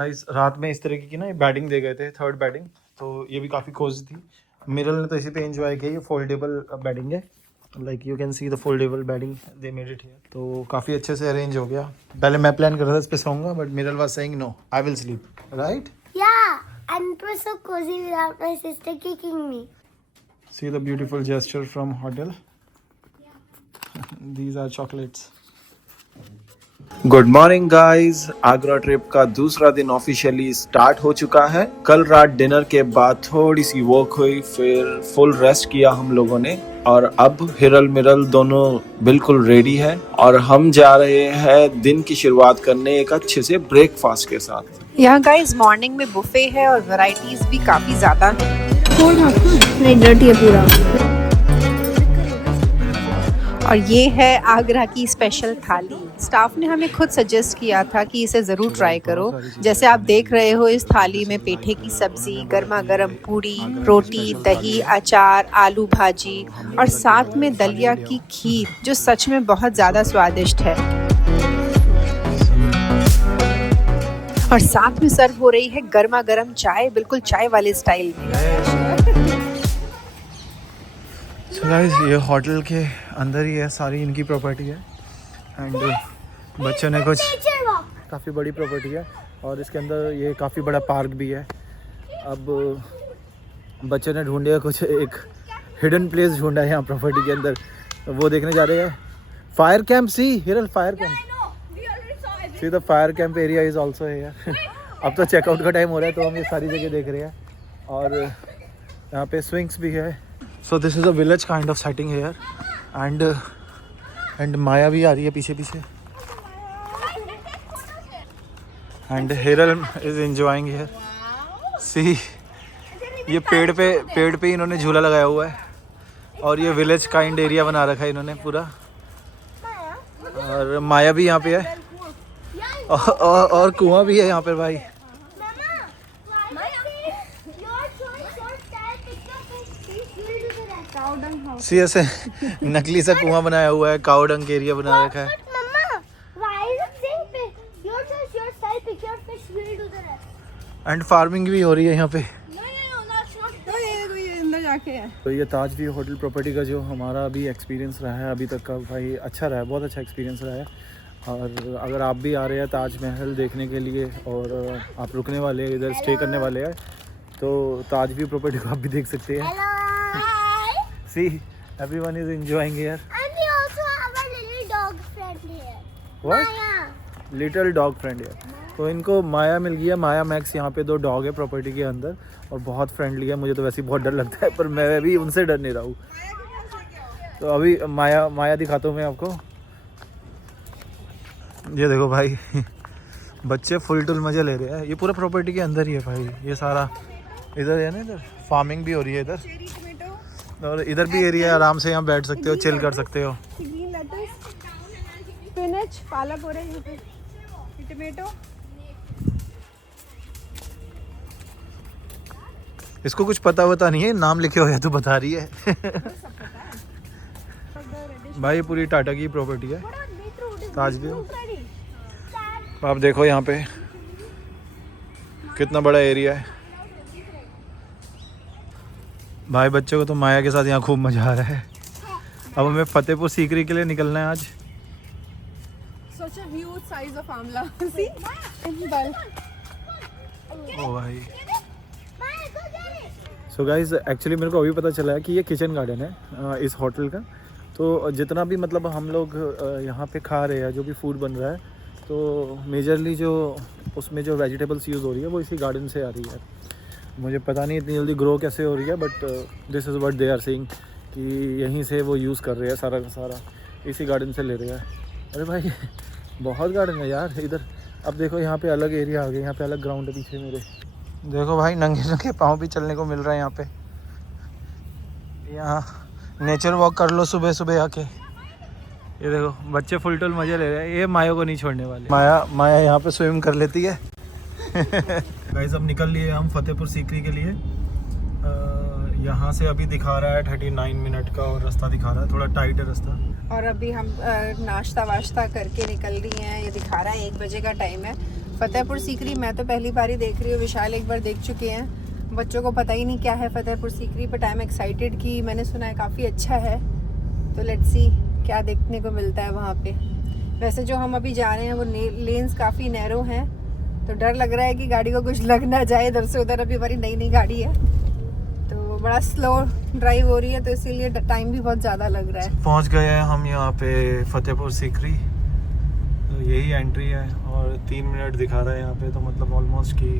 Guys रात में इस तरीके की ना बैडिंग दे गए थे, थर्ड बैडिंग, तो ये भी काफ़ी कोजी थी। मिरल ने तो इसी पे एंजॉय किया। ये फोल्डेबल बैडिंग है, like you can see the foldable wedding they made it here. तो काफ़ी अच्छे से अरेंज हो गया। पहले मैं प्लान कर रहा था इस पे सोऊंगा, but Miral was saying no, I will sleep, right? Yeah, and it was so cozy without my sister kicking me. See the beautiful gesture from hotel. These are chocolates. Good morning guys, Agra trip का दूसरा दिन officially start हो चुका है। कल रात dinner के बाद थोड़ी सी वॉक हुई, फिर फुल रेस्ट किया हम लोगों ने, और अब हिरल मिरल दोनों बिल्कुल रेडी है और हम जा रहे हैं दिन की शुरुआत करने एक अच्छे से ब्रेकफास्ट के साथ। यहाँ गाइस मॉर्निंग में बुफे है और वैरायटीज भी काफी ज्यादा है। डर्टी है पूरा। और ये है आगरा की स्पेशल थाली। स्टाफ ने हमें खुद सजेस्ट किया था कि इसे ज़रूर ट्राई करो। जैसे आप देख रहे हो, इस थाली में पेठे की सब्जी, गर्मा गर्म पूड़ी, रोटी, दही, अचार, आलू भाजी और साथ में दलिया की खीर, जो सच में बहुत ज़्यादा स्वादिष्ट है। और साथ में सर्व हो रही है गर्मा गर्म चाय, बिल्कुल चाय वाले स्टाइल में। So guys, ये होटल के अंदर ही है, सारी इनकी प्रॉपर्टी है। एंड बच्चों ने कुछ काफ़ी बड़ी प्रॉपर्टी है और इसके अंदर ये काफ़ी बड़ा पार्क भी है। अब बच्चों ने ढूंढे कुछ एक हिडन प्लेस ढूंढा है यहाँ प्रॉपर्टी के अंदर, तो वो देखने जा रहे हैं। Fire camp, see Hiral, fire camp, see the fire camp area is also here. अब तो चेकआउट का टाइम हो रहा है, तो हम ये सारी जगह देख रहे हैं। और यहाँ पे स्विंग्स भी है। So this is a village kind of setting here, and माया भी आ रही है पीछे पीछे, and Hiral is enjoying here. See, ये पेड़ पे इन्होंने झूला लगाया हुआ है और ये विलेज काइंड एरिया बना रखा है इन्होंने पूरा। और माया भी यहाँ पे है और कुआं भी है यहाँ पे भाई। सी ऐसे नकली सा कुआं बनाया हुआ है, काउडंग एरिया बना रखा है। एंड फार्मिंग भी हो रही है यहाँ पे। तो ये ताज व्यू होटल प्रॉपर्टी का जो हमारा अभी एक्सपीरियंस रहा है अभी तक का, भाई अच्छा रहा है, बहुत अच्छा एक्सपीरियंस रहा है। और अगर आप भी आ रहे हैं ताजमहल देखने के लिए और आप रुकने वाले हैं, इधर स्टे करने वाले हैं, तो ताज व्यू प्रॉपर्टी को आप भी देख सकते हैं। See, everyone is enjoying here. And we also have a little dog friend here. What? Maya. Little dog friend here. तो इनको माया मिल गया, माया मैक्स। यहाँ पे 2 डॉग है प्रॉपर्टी के अंदर और बहुत फ्रेंडली है। मुझे तो वैसे ही बहुत डर लगता है, पर मैं भी उनसे डर नहीं रहा हूँ। तो अभी माया दिखाता हूँ मैं आपको। ये देखो भाई, बच्चे फुल टुल मज़े ले रहे हैं। ये पूरा प्रॉपर्टी के अंदर ही है भाई, ये सारा इधर है ना, इधर फार्मिंग भी हो रही है इधर, और इधर भी एरिया है, आराम से यहाँ बैठ सकते हो, चिल कर सकते हो। स्पिनच, पालक हो रहा है, टमाटो। इसको कुछ पता नहीं है, नाम लिखे हुए तो बता रही है। भाई पूरी टाटा की प्रॉपर्टी है ताज व्यू। आप देखो यहाँ पे कितना बड़ा एरिया है भाई। बच्चों को तो माया के साथ यहाँ खूब मजा आ रहा है। अब हमें फतेहपुर सीकरी के लिए निकलना है आज। ओ भाई, सो गाइज एक्चुअली मेरे को अभी पता चला है कि ये किचन गार्डन है इस होटल का। तो जितना भी मतलब हम लोग यहाँ पे खा रहे हैं, जो भी फूड बन रहा है, तो मेजरली जो उसमें जो वेजिटेबल्स यूज़ हो रही है वो इसी गार्डन से आ रही है। मुझे पता नहीं इतनी जल्दी ग्रो कैसे हो रही है, but this is what they are saying कि यहीं से वो यूज़ कर रहे हैं, सारा का सारा इसी गार्डन से ले रहे हैं। अरे भाई बहुत गार्डन है यार इधर। अब देखो यहाँ पे अलग एरिया आ गया, यहाँ पे अलग ग्राउंड है पीछे मेरे। देखो भाई, नंगे पाँव भी चलने को मिल रहा है यहाँ पे। यहाँ नेचर वॉक कर लो सुबह सुबह आके। ये देखो बच्चे फुल टुल मज़े ले रहे हैं, ये माया को नहीं छोड़ने वाले। माया यहाँ पे स्विम कर लेती है। गाइस अब निकल लिए हम फतेहपुर सीकरी के लिए। यहाँ से अभी दिखा रहा है 39 मिनट का और रास्ता दिखा रहा है, थोड़ा टाइट है रास्ता। और अभी हम नाश्ता वाश्ता करके निकल रही हैं। ये दिखा रहा है 1 बजे का टाइम है। फतेहपुर सीकरी मैं तो पहली बार ही देख रही हूँ, विशाल एक बार देख चुके हैं। बच्चों को पता ही नहीं क्या है Fatehpur Sikri, but I am excited कि मैंने सुना है काफ़ी अच्छा है। तो लेट्स सी क्या देखने को मिलता है वहाँ पे। वैसे जो हम अभी जा रहे हैं वो लेन्स काफ़ी नैरो हैं, तो डर लग रहा है कि गाड़ी को कुछ लग ना जाए इधर से उधर। अभी हमारी नई गाड़ी है तो बड़ा स्लो ड्राइव हो रही है, तो इसीलिए टाइम भी बहुत ज़्यादा लग रहा है। पहुंच गए हैं हम यहाँ पे फतेहपुर सीकरी। तो यही एंट्री है और 3 मिनट दिखा रहा है यहाँ पे, तो मतलब ऑलमोस्ट कि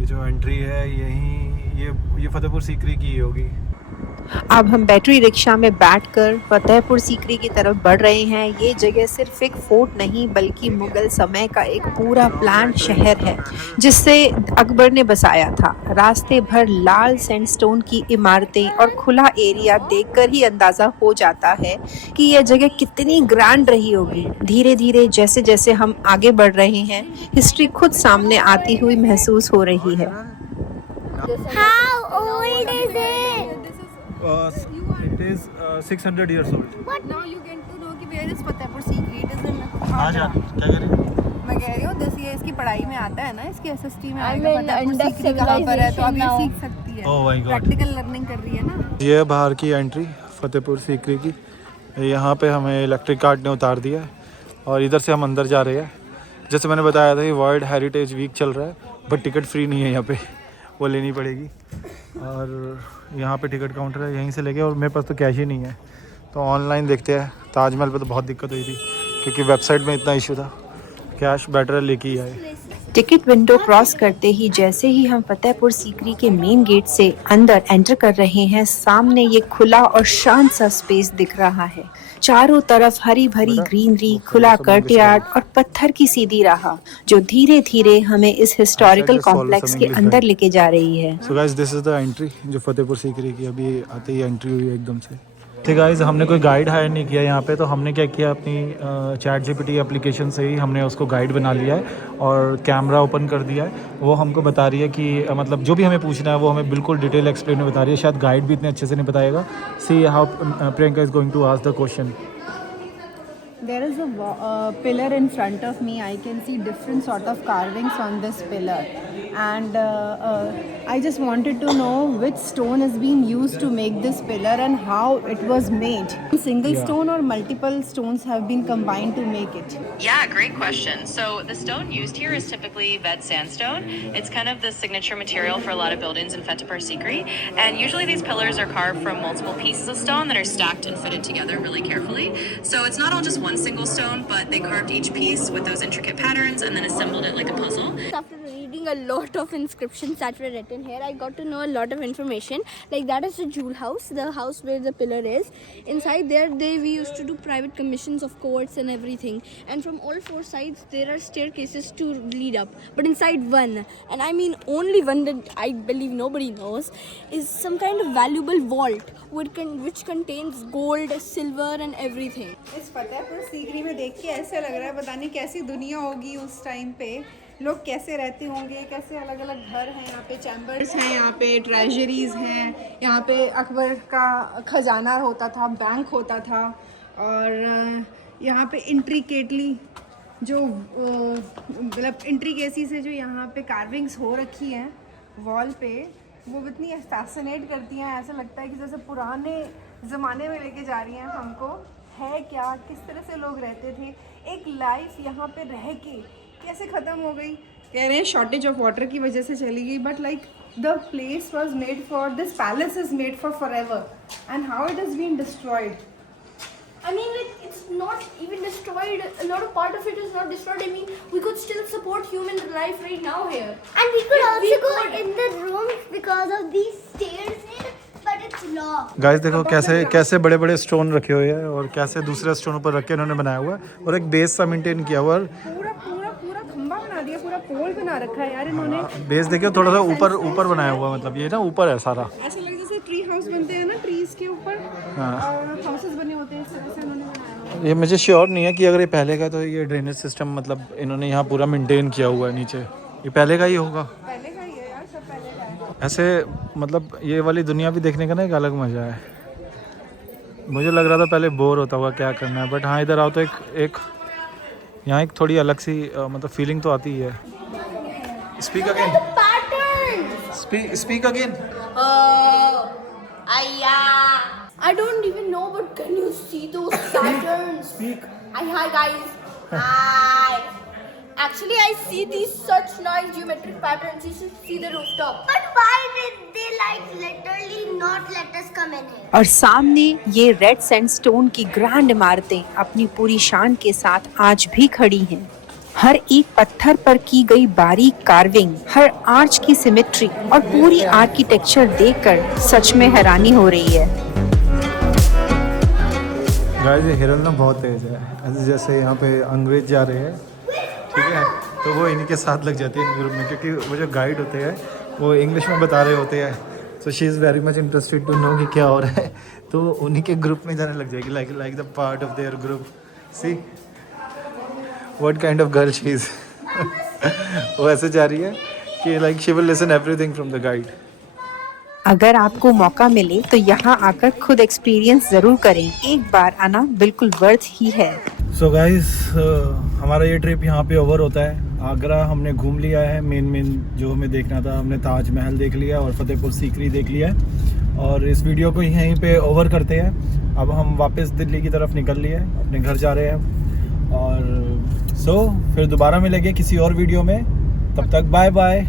ये जो एंट्री है यही ये फतेहपुर सीकरी की ही होगी। अब हम बैटरी रिक्शा में बैठकर फतेहपुर सीकरी की तरफ बढ़ रहे हैं। ये जगह सिर्फ एक फोर्ट नहीं बल्कि मुगल समय का एक पूरा प्लान शहर है जिसे अकबर ने बसाया था। रास्ते भर लाल सैंडस्टोन की इमारतें और खुला एरिया देखकर ही अंदाज़ा हो जाता है कि यह जगह कितनी ग्रैंड रही होगी। धीरे धीरे जैसे जैसे हम आगे बढ़ रहे हैं, हिस्ट्री खुद सामने आती हुई महसूस हो रही है। How old is it? It is 600 years old. What? Now you get to know कि where is Fatehpur Sikri. It is in आ जा, क्या कह रही है? मैं कह रही हूँ दस ये इसकी पढ़ाई में आता है ना, इसके एसएसटी में I आएगा mean, फतेहपुर under सीकरी कहाँ पर है, तो अब ये civilization सीख सकती है। Oh my God. Practical learning कर रही है ना। ये है बाहर की एंट्री फतेहपुर सीकरी की। यहाँ पे हमें इलेक्ट्रिक कार्ट ने उतार दिया है और इधर से हम अंदर जा रहे हैं। जैसे मैंने बताया था, ये वर्ल्ड हेरिटेज वीक चल रहा है, बट टिकट फ्री नहीं है यहाँ पे, वो लेनी पड़ेगी। और यहाँ पे टिकट काउंटर है, यहीं से लेके, और मेरे पास तो कैश ही नहीं है, तो ऑनलाइन देखते हैं। ताजमहल पे तो बहुत दिक्कत हुई थी क्योंकि वेबसाइट में इतना इशू था। कैश बेटर लेके ही आए। टिकट विंडो क्रॉस करते ही जैसे ही हम फतेहपुर सीकरी के मेन गेट से अंदर एंटर कर रहे हैं, सामने ये खुला और शांत सा स्पेस दिख रहा है। चारों तरफ हरी भरी ग्रीनरी, खुला कर्टयार्ड और पत्थर की सीधी राह जो धीरे धीरे हमें इस हिस्टोरिकल कॉम्प्लेक्स के अंदर लेके जा रही है। So guys, this is the entry जो फतेहपुर सीकरी की अभी आते ही एंट्री हुई है एकदम से। ठीक गाइस, हमने कोई गाइड हायर नहीं किया यहाँ पे, तो हमने क्या किया, अपनी चैट जीपीटी एप्लीकेशन से ही हमने उसको गाइड बना लिया है और कैमरा ओपन कर दिया है। वो हमको बता रही है कि मतलब जो भी हमें पूछना है वो हमें बिल्कुल डिटेल एक्सप्लेन में बता रही है। शायद गाइड भी इतने अच्छे से नहीं बताएगा। See how Priyanka is going to ask the question. There is a pillar in front of me. I can see different sort of carvings on this pillar, and I just wanted to know which stone is being used to make this pillar and how it was made. Single stone or multiple stones have been combined to make it? Yeah, great question. So the stone used here is typically red sandstone. It's kind of the signature material for a lot of buildings in Fetehpur Sikri. And usually these pillars are carved from multiple pieces of stone that are stacked and fitted together really carefully. So it's not all just one single stone, but they carved each piece with those intricate patterns and then assembled it like a puzzle. After reading a lot of inscriptions that were written here, I got to know a lot of information. Like that is the jewel house, the house where the pillar is. Inside there, we used to do private commissions of courts and everything. And from all four sides, there are staircases to lead up. But inside one, and I mean only one that I believe nobody knows, is some kind of valuable vault which contains gold, silver, and everything. इस फतेहपुर सीकरी में देख के ऐसे लग रहा है पता नहीं कैसी दुनिया होगी उस टाइम पे, लोग कैसे रहते होंगे, कैसे अलग अलग घर हैं। यहाँ पे चैम्बर्स हैं, यहाँ पे ट्रेजरीज हैं, यहाँ पे अकबर का खजाना होता था, बैंक होता था, और यहाँ पे इंट्रिकेटली जो मतलब इंट्रिकेसी से जो यहाँ पे कार्विंग्स हो रखी हैं वॉल पे, वो इतनी फैसिनेट करती हैं। ऐसा लगता है कि जैसे पुराने ज़माने में लेके जा रही हैं हमको। है क्या, किस तरह से लोग रहते थे, एक लाइफ यहाँ पे रह के कैसे ख़त्म हो गई। कह रहे हैं शॉर्टेज ऑफ वाटर की वजह से चली गई, but like the place was made for, this palace is made forever, and how it is been destroyed. I mean, it's not even destroyed. A lot of part of it is not destroyed. I mean, we could still support human life right now here. And we could also go in the rooms because of these stairs here, but it's locked. Guys देखो कैसे बड़े बड़े stone रखे हुए हैं और कैसे दूसरे स्टोन पर रख के इन्होंने बनाया हुआ है और एक बेस सा मेंटेन किया हुआ है। पूरा खंबा बना दिया, पूरा पोल बना रखा है यार इन्होंने। बेस देखिए थोड़ा सा ऊपर बनाया हुआ, मतलब ये ना ऊपर है सारा। ऐसा लगे जैसे ट्री हाउस बनते हैं ना, ट्रीज के ऊपर हाउसेस बने होते हैं, इस तरह से इन्होंने बनाया हुआ। ये मुझे श्योर नहीं है कि अगर ये पहले का, तो ये ड्रेनेज सिस्टम मतलब इन्होंने यहाँ पूरा मेंटेन किया हुआ है नीचे, ये पहले का ही होगा। पहले का ही है यार, सब पहले का है। ऐसे मतलब ये वाली दुनिया भी देखने का ना एक अलग मज़ा है। मुझे लग रहा था पहले बोर होता हुआ क्या करना है, बट हाँ इधर आओ तो एक यहाँ एक थोड़ी अलग सी मतलब फीलिंग तो आती ही है। Speak again, speak again. I don't even know, but can you see those patterns? Speak. Hi guys. Hi. Actually, I see these such nice geometric patterns. You should see the rooftop. But why did they like literally not let us come in here? और सामने ये red sandstone की grand इमारतें अपनी पूरी शान के साथ आज भी खड़ी हैं। हर एक पत्थर पर की गई बारीक कार्विंग, हर आर्च की सिमेट्री और पूरी आर्किटेक्चर देखकर सच में हैरानी हो रही है। गाइस ये हिरन ना बहुत तेज है, ऐसे जैसे यहाँ पे अंग्रेज जा रहे हैं, ठीक है, तो वो इन्हीं के साथ लग जाती है इन ग्रुप में, क्योंकि वो जो गाइड होते हैं वो इंग्लिश में बता रहे होते हैं। So she is very much interested to know कि क्या हो रहा है, तो उन्हीं के ग्रुप में जाने लग जाएगी, like the part of their group. See what kind of girl she is. वो ऐसे जा रही है कि like she will listen everything from the guide. अगर आपको मौका मिले तो यहाँ आकर खुद एक्सपीरियंस जरूर करें, एक बार आना बिल्कुल वर्थ ही है। सो गाइस हमारा ये ट्रिप यहाँ पे ओवर होता है। आगरा हमने घूम लिया है, मेन जो हमें देखना था, हमने ताजमहल देख लिया और फतेहपुर सीकरी देख लिया है, और इस वीडियो को यहीं पे ओवर करते हैं। अब हम वापस दिल्ली की तरफ निकल लिए, अपने घर जा रहे हैं, और फिर दोबारा मिलेंगे किसी और वीडियो में। तब तक बाय बाय।